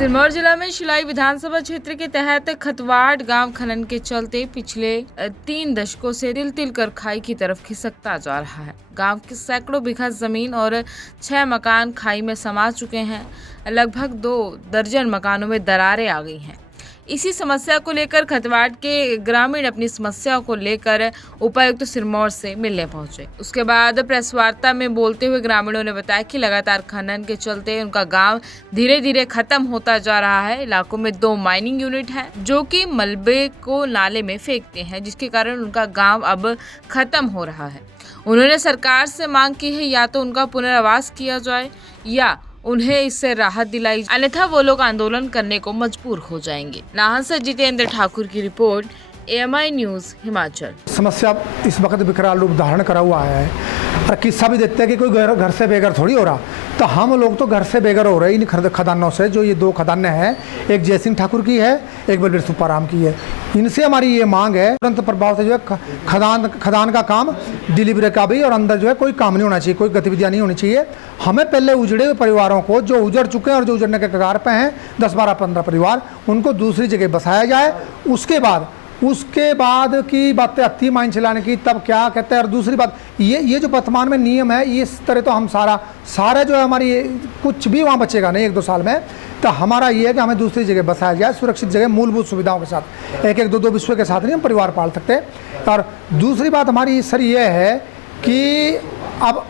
सिरमौर जिला में शिलाई विधानसभा क्षेत्र के तहत खतवाड़ गांव खनन के चलते पिछले 3 दशकों से तिल तिल कर खाई की तरफ खिसकता जा रहा है। गांव के सैकड़ों बीघा जमीन और 6 मकान खाई में समा चुके हैं। लगभग 2 दर्जन मकानों में दरारें आ गई हैं। इसी समस्या को लेकर खतवाड़ के ग्रामीण अपनी समस्या को लेकर उपायुक्त सिरमौर से मिलने पहुंचे। उसके बाद प्रेस वार्ता में बोलते हुए ग्रामीणों ने बताया कि लगातार खनन के चलते उनका गांव धीरे धीरे खत्म होता जा रहा है। इलाकों में 2 माइनिंग यूनिट हैं जो कि मलबे को नाले में फेंकते हैं, जिसके कारण उनका गाँव अब खत्म हो रहा है। उन्होंने सरकार से मांग की है या तो उनका पुनर्वास किया जाए या उन्हें इससे राहत दिलाई, अन्यथा वो लोग आंदोलन करने को मजबूर हो जाएंगे। नाहन से जितेंद्र ठाकुर की रिपोर्ट, AMI न्यूज़ हिमाचल। समस्या इस वक्त विकराल रूप धारण करा हुआ है और किस्सा भी देखते हैं कि कोई घर से बेघर थोड़ी हो रहा, तो हम लोग तो घर से बेघर हो रहे इन खदानों से। जो ये 2 खदानें हैं, एक जय सिंह ठाकुर की है, एक बलबीर सुप्पाराम की है। इनसे हमारी ये मांग है तुरंत प्रभाव से जो है खदान का काम डिलीवरी का भी, और अंदर जो है कोई काम नहीं होना चाहिए, कोई गतिविधियाँ नहीं होनी चाहिए। हमें पहले उजड़े हुए परिवारों को, जो उजड़ चुके हैं और जो उजड़ने के कगार पे हैं, 10, 12, 15 परिवार, उनको दूसरी जगह बसाया जाए। उसके बाद की बातें आती माइन चलाने की, तब क्या कहते हैं। और दूसरी बात, ये जो वर्तमान में नियम है, इस तरह तो हम सारा जो है हमारी कुछ भी वहाँ बचेगा नहीं 1-2 साल में। तो हमारा ये है कि हमें दूसरी जगह बसाया जाए, सुरक्षित जगह, मूलभूत सुविधाओं के साथ। 1-1, 2-2 विश्व के साथ नहीं हम परिवार पाल सकते। और दूसरी बात हमारी सर ये है कि अब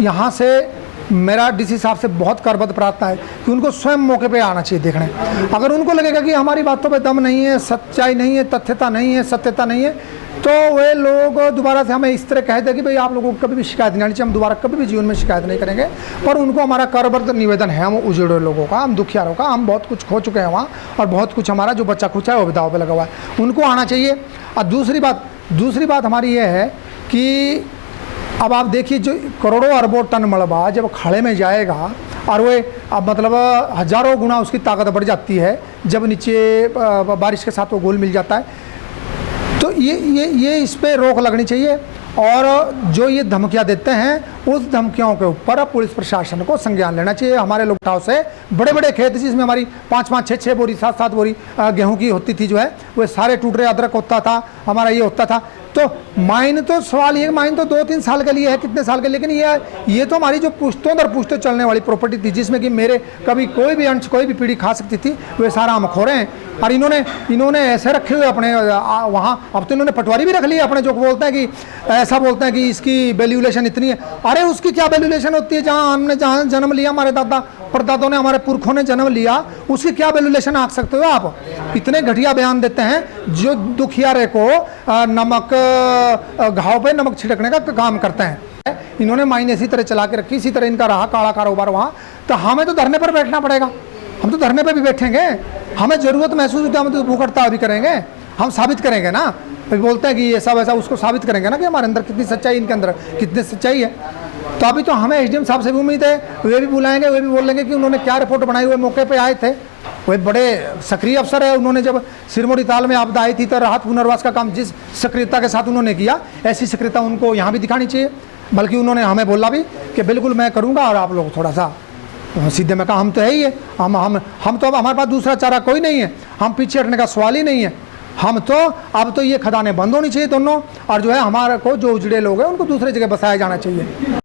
यहाँ से मेरा DC साहब से बहुत करबद्ध प्रार्थना है कि उनको स्वयं मौके पे आना चाहिए देखने। अगर उनको लगेगा कि हमारी बातों पे दम नहीं है, सच्चाई नहीं है, तथ्यता नहीं है, सत्यता नहीं है, तो वे लोग दोबारा से हमें इस तरह कह दें कि भाई आप लोगों को कभी भी शिकायत नहीं आनी चाहिए, हम दोबारा कभी भी जीवन में शिकायत नहीं करेंगे। पर उनको हमारा करबद्ध निवेदन है, हम उजड़े लोगों का, हम दुखियारों का, हम बहुत कुछ खो चुके हैं वहाँ, और बहुत कुछ हमारा जो बच्चा खुचा है वो विदाओं पर लगा हुआ है, उनको आना चाहिए। और दूसरी बात हमारी ये है कि अब आप देखिए, जो करोड़ों अरबों टन मलबा जब खड़े में जाएगा और वे अब मतलब हज़ारों गुना उसकी ताकत बढ़ जाती है जब नीचे बारिश के साथ वो घुल मिल जाता है, तो ये इस पे रोक लगनी चाहिए। और जो ये धमकियाँ देते हैं, उस धमकियों के ऊपर पुलिस प्रशासन को संज्ञान लेना चाहिए। हमारे लोग उठाव से बड़े खेत जिसमें हमारी 5-5, 6-6 बोरी, 7-7 बोरी गेहूं की होती थी, जो है वो सारे टूट रहे, अदरक होता था, हमारा ये होता था। तो माइन तो सवाल ये, माइन तो 2-3 साल के लिए है, कितने साल के, लेकिन ये तो हमारी जो पुश्तों दर पुश्तों चलने वाली प्रॉपर्टी थी, जिसमें कि मेरे कभी कोई भी अंश, कोई भी पीढ़ी खा सकती थी, वे सारा हम खो रहे हैं। और इन्होंने ऐसे रखे हुए अपने वहाँ, अब तो इन्होंने पटवारी भी रख ली अपने, जो बोलते हैं कि ऐसा बोलते हैं कि इसकी वैल्यूएशन इतनी है। अरे उसकी क्या वैल्यूएशन होती है? जहाँ जन्म लिया हमारे दादा परदादों ने, हमारे पुरखों ने जन्म लिया, उसकी क्या वैल्यूएशन आंक सकते हो आप? इतने घटिया बयान देते हैं जो दुखियारे को नमक घाव पे नमक छिड़कने का काम करते हैं। इन्होंने माइन इसी तरह चला के रखी, इसी तरह इनका रहा काला कारोबार वहाँ। तो हमें तो धरने पर बैठना पड़ेगा, हम तो धरने पर भी बैठेंगे। हमें ज़रूरत महसूस होती है, हम तो भूख हड़ताल भी करेंगे, हम साबित करेंगे ना। फिर बोलते हैं कि ये सब ऐसा, उसको साबित करेंगे ना कि हमारे अंदर कितनी सच्चाई, इनके अंदर कितनी सच्चाई है। तो अभी तो हमें SDM साहब से भी उम्मीद है, वे भी बुलाएंगे, वे भी बोलेंगे कि उन्होंने क्या रिपोर्ट बनाई हुई, मौके पे आए थे, वे बड़े सक्रिय अफसर है। उन्होंने जब सिरमौर ताल में आपदा आई थी तो राहत पुनर्वास का काम जिस सक्रियता के साथ उन्होंने किया, ऐसी सक्रियता उनको यहाँ भी दिखानी चाहिए। बल्कि उन्होंने हमें बोला भी कि बिल्कुल मैं करूँगा, और आप लोग थोड़ा सा सीधे में कहा हम तो है ही है, हम तो अब हमारे पास दूसरा चारा कोई नहीं है, हम पीछे हटने का सवाल ही नहीं है। हम तो अब तो ये खदानें बंद होनी चाहिए दोनों, और जो है हमारे को जो उजड़े लोग हैं उनको दूसरी जगह बसाया जाना चाहिए।